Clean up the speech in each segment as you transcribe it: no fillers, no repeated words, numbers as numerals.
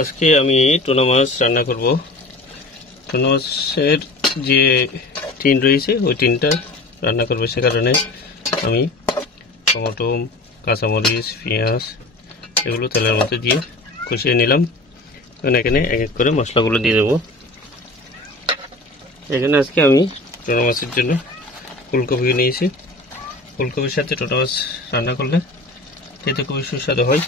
আজকে আমি টুনা মাছ রান্না করব। টুনা মাছের যে টিন রয়েছে ওই টিনটা রান্না করব, সে কারণে আমি টমেটো, কাঁচামরিচ, পেঁয়াজ এগুলো তেলের মধ্যে দিয়ে কষিয়ে নিলাম। এখানে এক এক করে মশলাগুলো দিয়ে দেবো। এখানে আজকে আমি টুনা মাছের জন্য ফুলকপি নিয়েছি। ফুলকপির সাথে টুনা মাছ রান্না করলে খেতে খুবই সুস্বাদু হয়।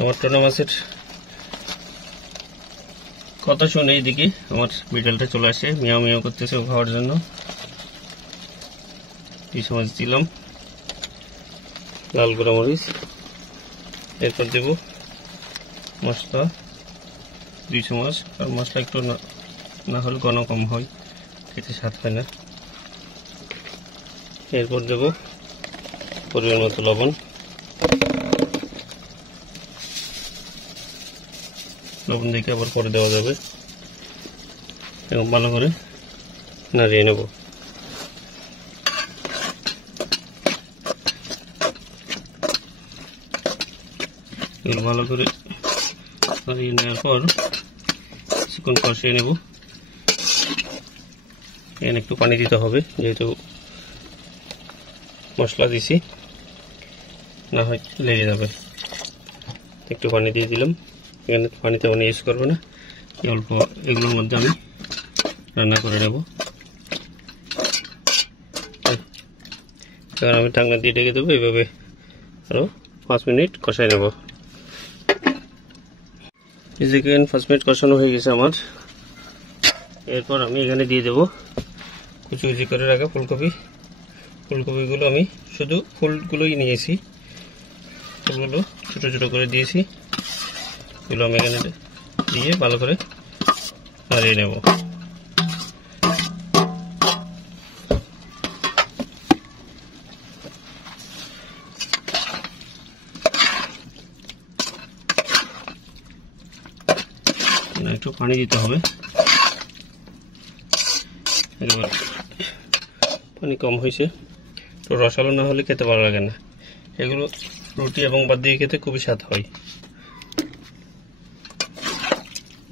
আমার টুনা মাছের কথা শুনে এইদিকে আমার বিড়ালটা চলে আসে, মিয়াও মিয়াও করতেছে খাওয়ার জন্য। এই মাছ দিলাম লাল গুঁড়া মরিচ, এরপর দেব মশলা 2 চামচ। আর মশলা একটু না হলে ঘন কম হয়, খেতে স্বাদ হয় না। এরপর দেব পরিমাণ মতো লবণ। লবণ দেখে আবার পরে দেওয়া যাবে এবং ভালো করে নাড়িয়ে নেব। ভালো করে নাড়িয়ে নেওয়ার পর কিছুক্ষণ কষিয়ে নেব। এখানে একটু পানি দিতে হবে, যেহেতু মশলা দিছি, না হয় লেগে যাবে। একটু পানি দিয়ে দিলাম। এখানে পানিতে পানি ইউজ করবো না, অল্প এগুলোর মধ্যে আমি রান্না করে নেব। এবার আমি ঢাকনা দিয়ে ঢেকে দেবো। এইভাবে আরও 5 মিনিট কষাই নেব। এই যে 5 মিনিট কষানো হয়ে গেছে আমার। এরপর আমি এখানে দিয়ে দেব কুচি কুচি করে রাখা ফুলকপি। ফুলকপিগুলো আমি শুধু ফুলগুলোই নিয়েছি, ফুলগুলো ছোটো ছোটো করে দিয়েছি। এগুলো আমি এখানে দিয়ে ভালো করে নাড়িয়ে নেব। একটু পানি দিতে হবে, এবার পানি কম হয়েছে। তো রসালো না হলে খেতে ভালো লাগে না। এগুলো রুটি এবং ভাত দিয়ে খেতে খুবই স্বাদ হয়।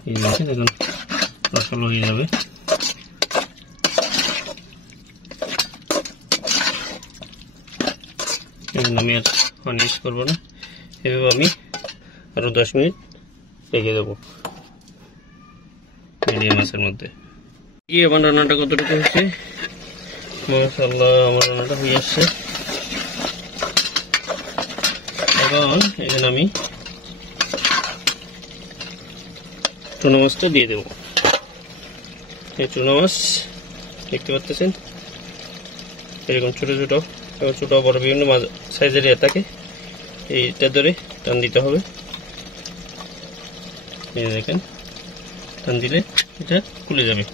এই আছে দেখুন, রসালো হয়ে যাবে। আমি আর পানি ইউজ করবো না। এভাবে আমি আরো 10 মিনিট রেখে দেবো মিডিয়াম মাছের মধ্যে। আমার রান্নাটা কতটুকু হচ্ছে, মাশাআল্লাহ আমার রান্নাটা হয়ে আসছে। এখন এখানে আমি টুনা মাছটা দিয়ে দেবো। এই টুনা মাছ দেখতে পাচ্ছেন, এরকম ছোট ছোট এবং ছোট বড় বিভিন্ন মাছ সাইজের থাকে। এইটা ধরে টান দিতে হবে। এই দেখেন, টান দিলে এটা খুলে যাবে।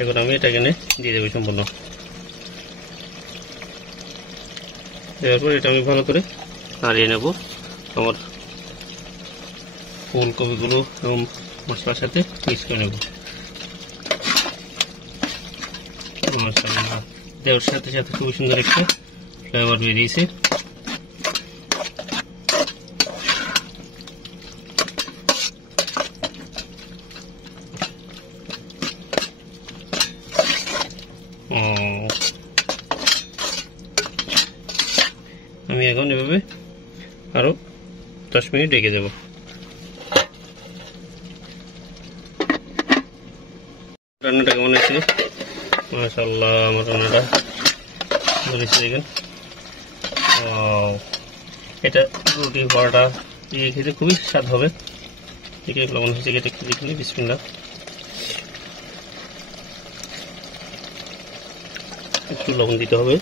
এখন আমি এটা এখানে দিয়ে দেবো সম্পূর্ণ। দেওয়ার পর এটা আমি ভালো করে নাড়িয়ে নেব। আমার ফুলকপিগুলো এবং মশলার সাথে মিক্স করে নেব। দেওয়ার সাথে সাথে খুব সুন্দর একটা ফ্লেভার বেরিয়েছে। আমি এখন এভাবে আরো 10 মিনিট রেখে দেব। রান্নাটা কেমন হয়েছে? মাশাআল্লাহ আমার রান্নাটা বলেছি দেখেন। এটা রুটি পরোটা দিয়ে খেতে খুবই স্বাদ হবে। দেখে কেমন হয়েছে এটা একটু দেখুন। বিসমিল্লাহ। একটু লবণ দিতে হবে।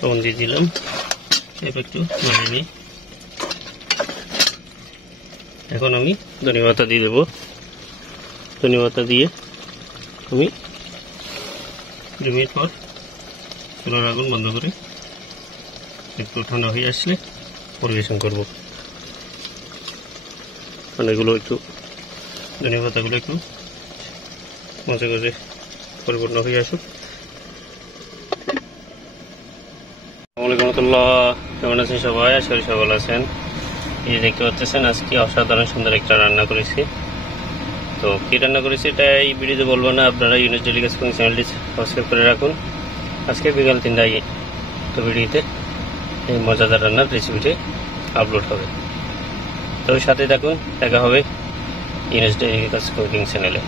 লবণ দিয়ে দিলাম। এবার একটু নাড়িয়ে নিই। এখন আমি ধনিয়া পাতা দিয়ে দেবো। ধনিয়া পাতা দিয়ে আমি 2 মিনিট পর চুলার আগুন বন্ধ করে একটু ঠান্ডা হয়ে আসলে পরিবেশন করব। মানে এগুলো একটু ধনিয়া পাতাগুলো একটু মজা করে পরিপূর্ণ হয়ে আসুক। আসসালামু আলাইকুম রহমতুল্লাহ, কেমন আছেন সবাই? আশা করি সবাই ভালো আছেন। এই যে দেখতে পাচ্ছেন আজকে অসাধারণ সুন্দর একটা রান্না করেছি। তো কী রান্না করেছি এটা এই ভিডিওতে বলবো না, আপনারা ইউনুস ডেইলি গাছ কুকিং চ্যানেলটি সাবস্ক্রাইব করে রাখুন। আজকে বিকাল 3টায় তো ভিডিওতে এই মজাদার রান্নার রেসিপিটি আপলোড হবে। তো সাথে থাকুন, দেখা হবে ইউনুস ডেইলি গাছ কুকিং চ্যানেলে।